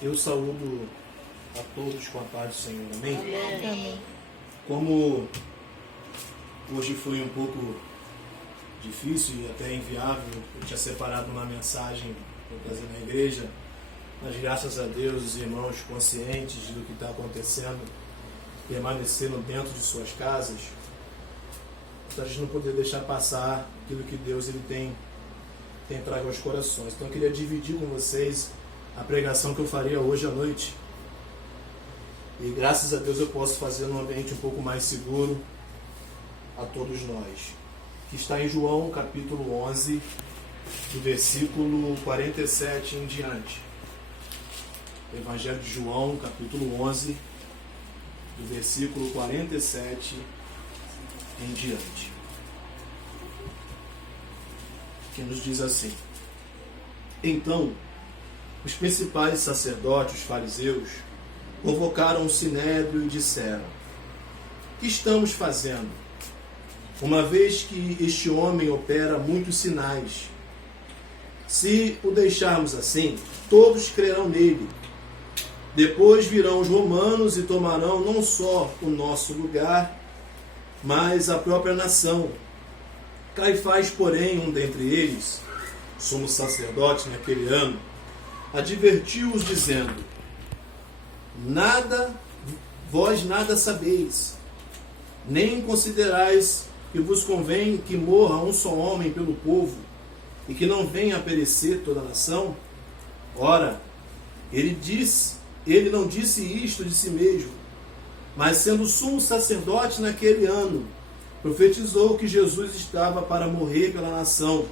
Eu saúdo a todos com a paz do Senhor, amém? Amém. Como hoje foi um pouco difícil e até inviável, eu tinha separado uma mensagem para trazer na igreja, mas graças a Deus os irmãos conscientes do que está acontecendo, permanecendo dentro de suas casas, para a gente não poder deixar passar aquilo que Deus ele tem trago aos corações. Então eu queria dividir com vocês a pregação que eu faria hoje à noite. E graças a Deus eu posso fazer num ambiente um pouco mais seguro a todos nós. Que está em João capítulo 11, do versículo 47 em diante. Evangelho de João capítulo 11, do versículo 47 em diante. Que nos diz assim: Então, os principais sacerdotes, os fariseus, convocaram o sinédrio e disseram: Que estamos fazendo? Uma vez que este homem opera muitos sinais. Se o deixarmos assim, todos crerão nele. Depois virão os romanos e tomarão não só o nosso lugar, mas a própria nação. Caifás, porém, um dentre eles, sumo sacerdote naquele ano, advertiu-os dizendo: vós nada sabeis, nem considerais que vos convém que morra um só homem pelo povo, e que não venha a perecer toda a nação? Ora, ele não disse isto de si mesmo, mas sendo sumo sacerdote naquele ano, profetizou que Jesus estava para morrer pela nação,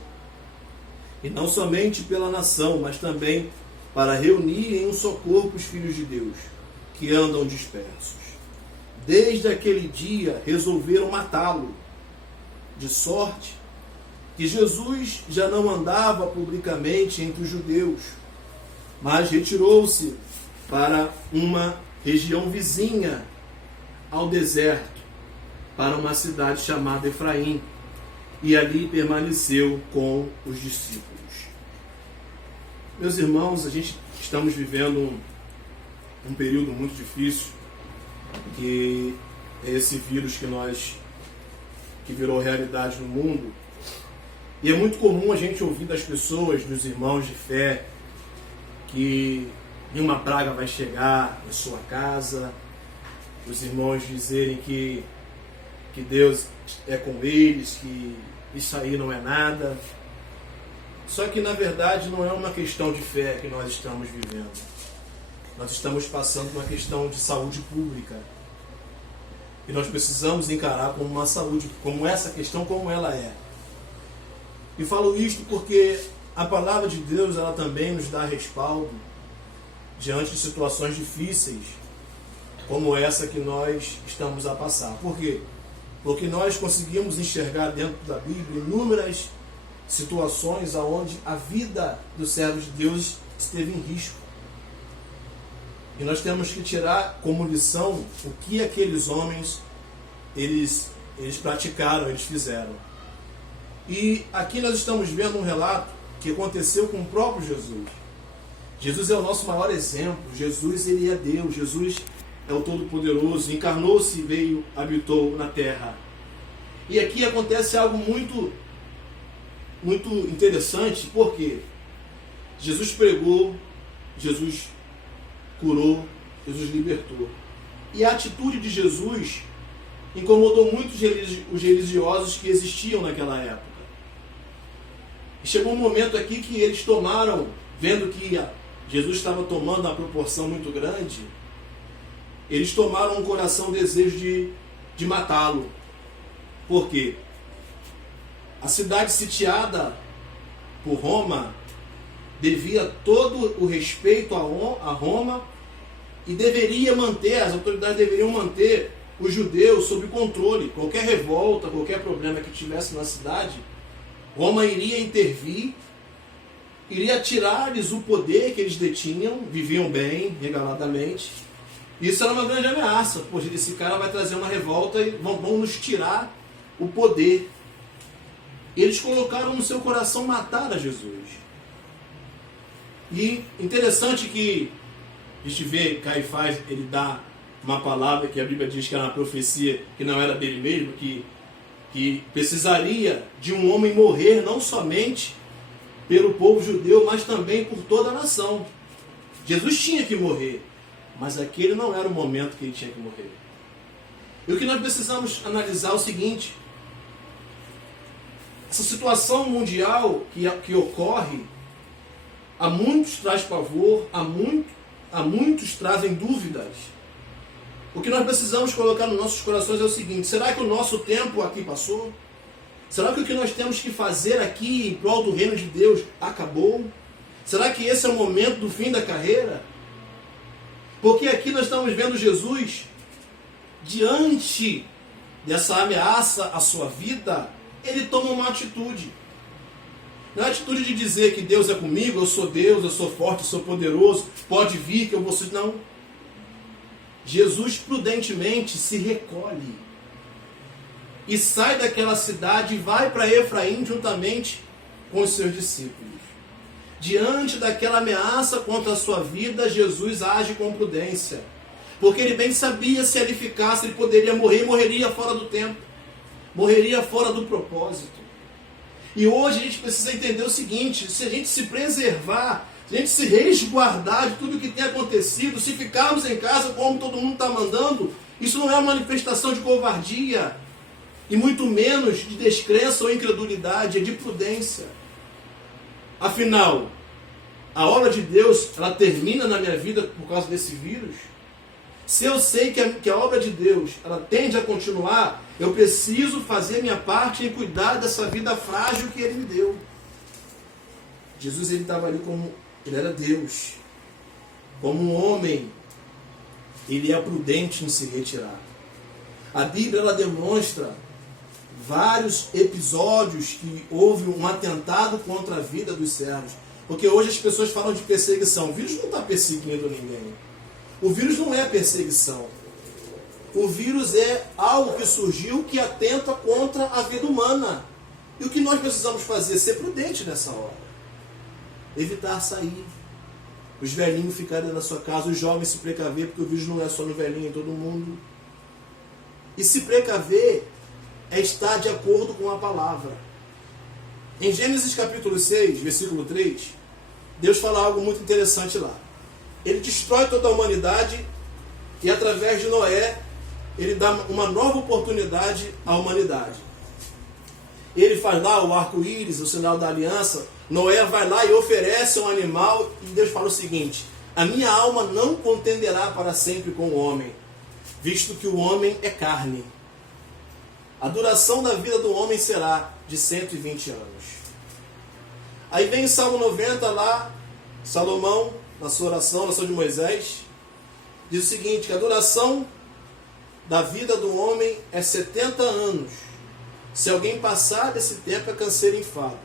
e não somente pela nação, mas também para reunir em um só corpo os filhos de Deus, que andam dispersos. Desde aquele dia resolveram matá-lo, de sorte que Jesus já não andava publicamente entre os judeus, mas retirou-se para uma região vizinha ao deserto, para uma cidade chamada Efraim, e ali permaneceu com os discípulos. Meus irmãos, estamos vivendo um período muito difícil, que é esse vírus que virou realidade no mundo. E é muito comum a gente ouvir das pessoas, dos irmãos de fé, que nenhuma praga vai chegar na sua casa, os irmãos dizerem que Deus é com eles, que isso aí não é nada. Só que na verdade não é uma questão de fé que nós estamos vivendo. Nós estamos passando por uma questão de saúde pública. E nós precisamos encarar como uma saúde, como essa questão, como ela é. E falo isto porque a palavra de Deus, ela também nos dá respaldo diante de situações difíceis, como essa que nós estamos a passar. Por quê? Porque nós conseguimos enxergar dentro da Bíblia inúmeras situações onde a vida dos servos de Deus esteve em risco. E nós temos que tirar como lição o que aqueles homens eles praticaram, eles fizeram. E aqui nós estamos vendo um relato que aconteceu com o próprio Jesus. Jesus é o nosso maior exemplo. Jesus, ele é Deus. Jesus é o Todo-Poderoso. Encarnou-se e habitou na terra. E aqui acontece algo muito interessante, porque Jesus pregou, Jesus curou, Jesus libertou. E a atitude de Jesus incomodou muito os religiosos que existiam naquela época. E chegou um momento aqui que eles tomaram, vendo que Jesus estava tomando uma proporção muito grande, eles tomaram um coração desejo de matá-lo. Por quê? A cidade sitiada por Roma devia todo o respeito a Roma e as autoridades deveriam manter os judeus sob controle. Qualquer revolta, qualquer problema que tivesse na cidade, Roma iria intervir, iria tirar-lhes o poder que eles detinham, viviam bem, regaladamente. Isso era uma grande ameaça. Poxa, esse cara vai trazer uma revolta e vão nos tirar o poder. Eles colocaram no seu coração matar a Jesus. E interessante que A gente vê Caifás, ele dá uma palavra que a Bíblia diz que era uma profecia, que não era dele mesmo, que precisaria de um homem morrer não somente pelo povo judeu, mas também por toda a nação. Jesus tinha que morrer, mas aquele não era o momento que ele tinha que morrer. E o que nós precisamos analisar é o seguinte: essa situação mundial que ocorre, a muitos traz pavor, a muitos trazem dúvidas. O que nós precisamos colocar nos nossos corações é o seguinte: será que o nosso tempo aqui passou? Será que o que nós temos que fazer aqui em prol do reino de Deus acabou? Será que esse é o momento do fim da carreira? Porque aqui nós estamos vendo Jesus, diante dessa ameaça à sua vida, ele toma uma atitude. Não é a atitude de dizer que Deus é comigo, eu sou Deus, eu sou forte, eu sou poderoso, pode vir que eu vou... Não. Jesus prudentemente se recolhe e sai daquela cidade e vai para Efraim juntamente com os seus discípulos. Diante daquela ameaça contra a sua vida, Jesus age com prudência, porque ele bem sabia se ele ficasse, ele poderia morrer, e morreria fora do tempo, morreria fora do propósito. E hoje a gente precisa entender o seguinte: se a gente se preservar, se a gente se resguardar de tudo que tem acontecido, se ficarmos em casa como todo mundo está mandando, isso não é uma manifestação de covardia, e muito menos de descrença ou incredulidade, é de prudência. Afinal, a obra de Deus, ela termina na minha vida por causa desse vírus? Se eu sei que a obra de Deus, ela tende a continuar, eu preciso fazer minha parte em cuidar dessa vida frágil que Ele me deu. Jesus, ele estava ali como... Ele era Deus. Como um homem, ele é prudente em se retirar. A Bíblia, ela demonstra vários episódios que houve um atentado contra a vida dos servos. Porque hoje as pessoas falam de perseguição. O vírus não está perseguindo ninguém. O vírus não é perseguição. O vírus é algo que surgiu que atenta contra a vida humana. E o que nós precisamos fazer? Ser prudente nessa hora. Evitar sair. Os velhinhos ficarem na sua casa, os jovens se precaver, porque o vírus não é só no velhinho, é em todo mundo. E se precaver é estar de acordo com a palavra. Em Gênesis capítulo 6, versículo 3, Deus fala algo muito interessante lá. Ele destrói toda a humanidade e através de Noé, ele dá uma nova oportunidade à humanidade. Ele faz lá o arco-íris, o sinal da aliança. Noé vai lá e oferece um animal e Deus fala o seguinte: a minha alma não contenderá para sempre com o homem, visto que o homem é carne. A duração da vida do homem será de 120 anos. Aí vem em Salmo 90 lá, Salomão, na sua oração, na oração de Moisés, diz o seguinte: que a duração da vida do homem é 70 anos. Se alguém passar desse tempo é canseiro e enfado.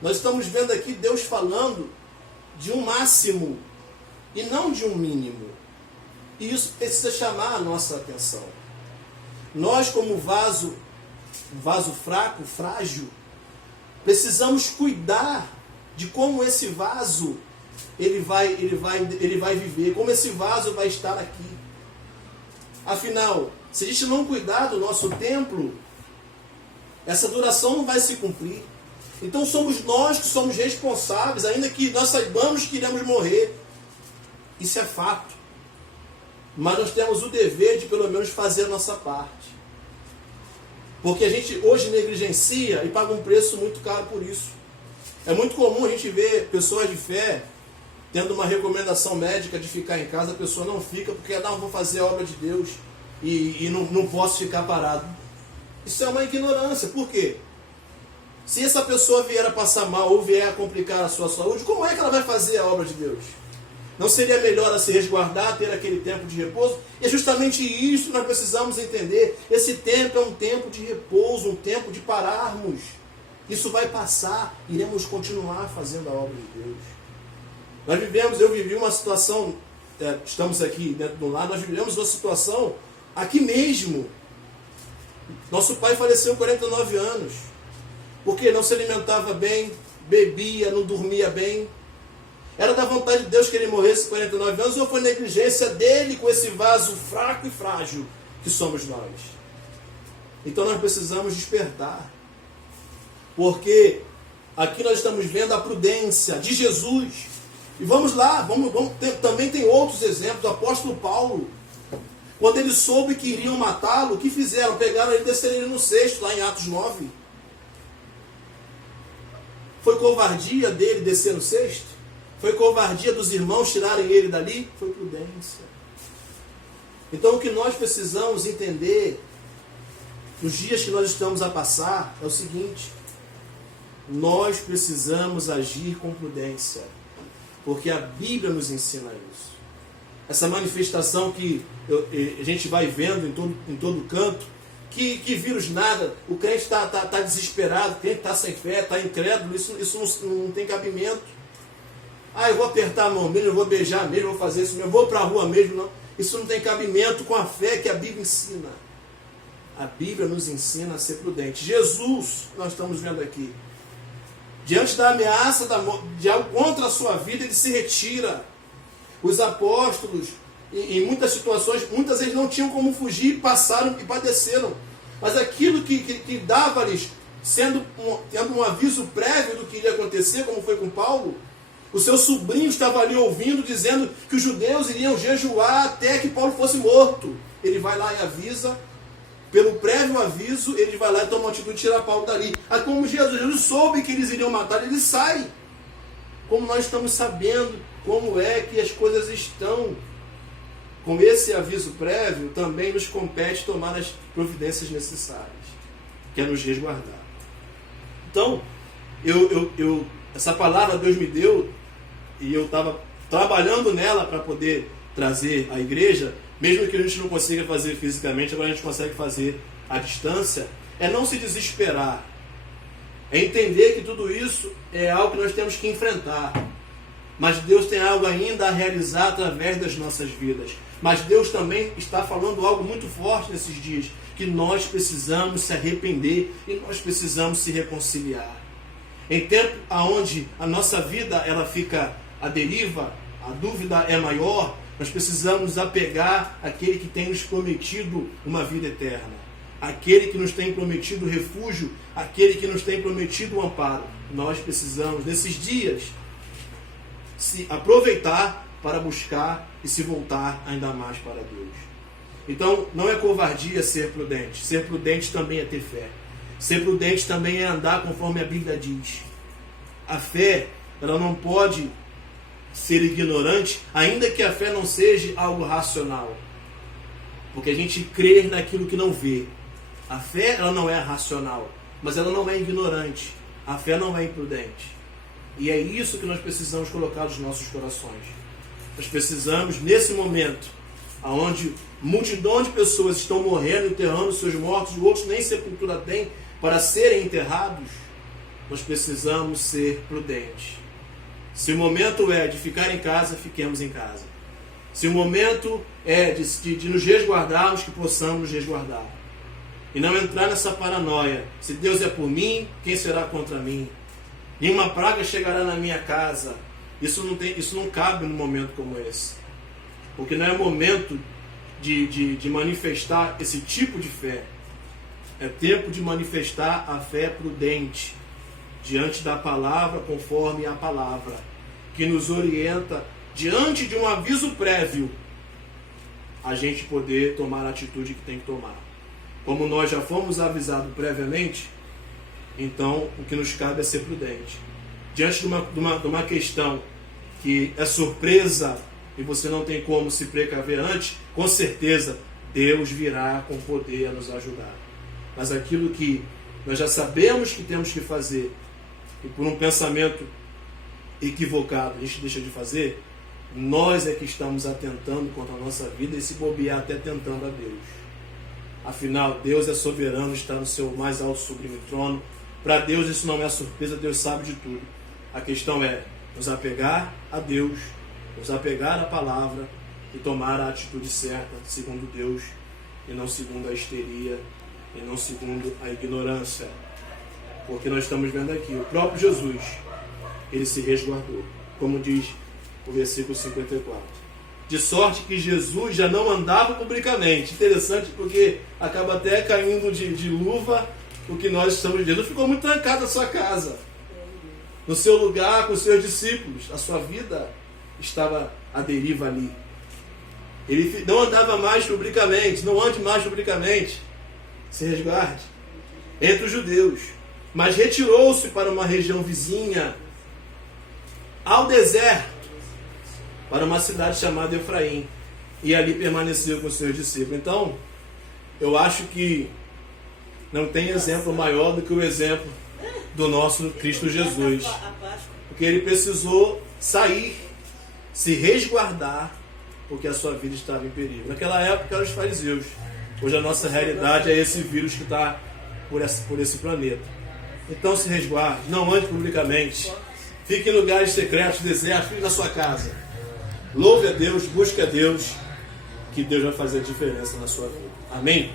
Nós estamos vendo aqui Deus falando de um máximo e não de um mínimo. E isso precisa chamar a nossa atenção. Nós, como vaso fraco, frágil, precisamos cuidar de como esse vaso ele vai viver, como esse vaso vai estar aqui. Afinal, se a gente não cuidar do nosso templo, essa duração não vai se cumprir. Então somos nós que somos responsáveis, ainda que nós saibamos que iremos morrer. Isso é fato. Mas nós temos o dever de pelo menos fazer a nossa parte. Porque a gente hoje negligencia e paga um preço muito caro por isso. É muito comum a gente ver pessoas de fé tendo uma recomendação médica de ficar em casa, a pessoa não fica porque não vou fazer a obra de Deus e não posso ficar parado. Isso é uma ignorância. Por quê? Se essa pessoa vier a passar mal ou vier a complicar a sua saúde, como é que ela vai fazer a obra de Deus? Não seria melhor ela se resguardar, ter aquele tempo de repouso? E é justamente isso que nós precisamos entender. Esse tempo é um tempo de repouso, um tempo de pararmos. Isso vai passar, iremos continuar fazendo a obra de Deus. Eu vivi uma situação, estamos aqui dentro do lar, nós vivemos uma situação aqui mesmo. Nosso pai faleceu com 49 anos, porque não se alimentava bem, bebia, não dormia bem. Era da vontade de Deus que ele morresse 49 anos, ou foi negligência dele com esse vaso fraco e frágil que somos nós? Então nós precisamos despertar. Porque aqui nós estamos vendo a prudência de Jesus. E vamos lá, também tem outros exemplos. O apóstolo Paulo, quando ele soube que iriam matá-lo, o que fizeram? Pegaram ele e desceram ele no cesto, lá em Atos 9. Foi covardia dele descer no cesto? Foi covardia dos irmãos tirarem ele dali? Foi prudência. Então o que nós precisamos entender nos dias que nós estamos a passar é o seguinte: nós precisamos agir com prudência, porque a Bíblia nos ensina isso. Essa manifestação que a gente vai vendo em todo canto, que vírus nada, o crente está desesperado, o crente está sem fé, está incrédulo, isso não tem cabimento. Eu vou apertar a mão mesmo, eu vou beijar mesmo, eu vou fazer isso mesmo, eu vou para a rua mesmo, não. Isso não tem cabimento com a fé que a Bíblia ensina. A Bíblia nos ensina a ser prudente. Jesus, nós estamos vendo aqui, diante da ameaça de algo contra a sua vida, ele se retira. Os apóstolos, em muitas situações, muitas vezes não tinham como fugir, passaram e padeceram. Mas aquilo que dava-lhes, tendo um aviso prévio do que iria acontecer, como foi com Paulo, o seu sobrinho estava ali ouvindo, dizendo que os judeus iriam jejuar até que Paulo fosse morto. Ele vai lá e avisa, pelo prévio aviso, ele vai lá e toma uma atitude de tirar Paulo dali. Como Jesus soube que eles iriam matar, ele sai. Como nós estamos sabendo como é que as coisas estão, com esse aviso prévio, também nos compete tomar as providências necessárias, que é nos resguardar. Então, essa palavra Deus me deu, e eu estava trabalhando nela para poder trazer à igreja, mesmo que a gente não consiga fazer fisicamente, agora a gente consegue fazer à distância, é não se desesperar. É entender que tudo isso é algo que nós temos que enfrentar. Mas Deus tem algo ainda a realizar através das nossas vidas. Mas Deus também está falando algo muito forte nesses dias, que nós precisamos se arrepender e nós precisamos se reconciliar. Em tempo onde a nossa vida ela fica à deriva, a dúvida é maior, nós precisamos apegar àquele que tem nos prometido uma vida eterna, aquele que nos tem prometido refúgio, aquele que nos tem prometido o amparo. Nós precisamos, nesses dias, se aproveitar para buscar e se voltar ainda mais para Deus. Então, não é covardia ser prudente. Ser prudente também é ter fé. Ser prudente também é andar conforme a Bíblia diz. A fé, ela não pode ser ignorante, ainda que a fé não seja algo racional. Porque a gente crê naquilo que não vê. A fé, ela não é racional, mas ela não é ignorante. A fé não é imprudente. E é isso que nós precisamos colocar nos nossos corações. Nós precisamos, nesse momento, onde multidão de pessoas estão morrendo, enterrando seus mortos, e outros nem sepultura têm para serem enterrados, nós precisamos ser prudentes. Se o momento é de ficar em casa, fiquemos em casa. Se o momento é de nos resguardarmos, que possamos nos resguardar. E não entrar nessa paranoia. Se Deus é por mim, quem será contra mim? Nenhuma praga chegará na minha casa. Isso não cabe num momento como esse. Porque não é momento de manifestar esse tipo de fé. É tempo de manifestar a fé prudente diante da palavra, conforme a palavra, que nos orienta, diante de um aviso prévio, a gente poder tomar a atitude que tem que tomar. Como nós já fomos avisados previamente, então o que nos cabe é ser prudente. Diante de uma questão que é surpresa e você não tem como se precaver antes, com certeza Deus virá com poder a nos ajudar. Mas aquilo que nós já sabemos que temos que fazer, e por um pensamento equivocado a gente deixa de fazer, nós é que estamos atentando contra a nossa vida e se bobear até tentando a Deus. Afinal, Deus é soberano, está no seu mais alto sublime trono. Para Deus isso não é surpresa, Deus sabe de tudo. A questão é nos apegar a Deus, nos apegar à palavra e tomar a atitude certa, segundo Deus, e não segundo a histeria, e não segundo a ignorância. Porque nós estamos vendo aqui, o próprio Jesus, ele se resguardou. Como diz o versículo 54. De sorte que Jesus já não andava publicamente. Interessante, porque acaba até caindo de luva o que nós estamos vivendo. Jesus ficou muito trancado na sua casa, no seu lugar com os seus discípulos. A sua vida estava à deriva ali. Ele não andava mais publicamente. Não ande mais publicamente. Se resguarde entre os judeus. Mas retirou-se para uma região vizinha, ao deserto, para uma cidade chamada Efraim, e ali permaneceu com os seus discípulos. Então, eu acho que não tem exemplo maior do que o exemplo do nosso Cristo Jesus, porque ele precisou sair, se resguardar, porque a sua vida estava em perigo. Naquela época eram os fariseus. Hoje a nossa realidade é esse vírus que está por esse planeta. Então se resguarde, não ande publicamente, fique em lugares secretos, desertos, fique na sua casa. Louve a Deus, busque a Deus, que Deus vai fazer a diferença na sua vida. Amém?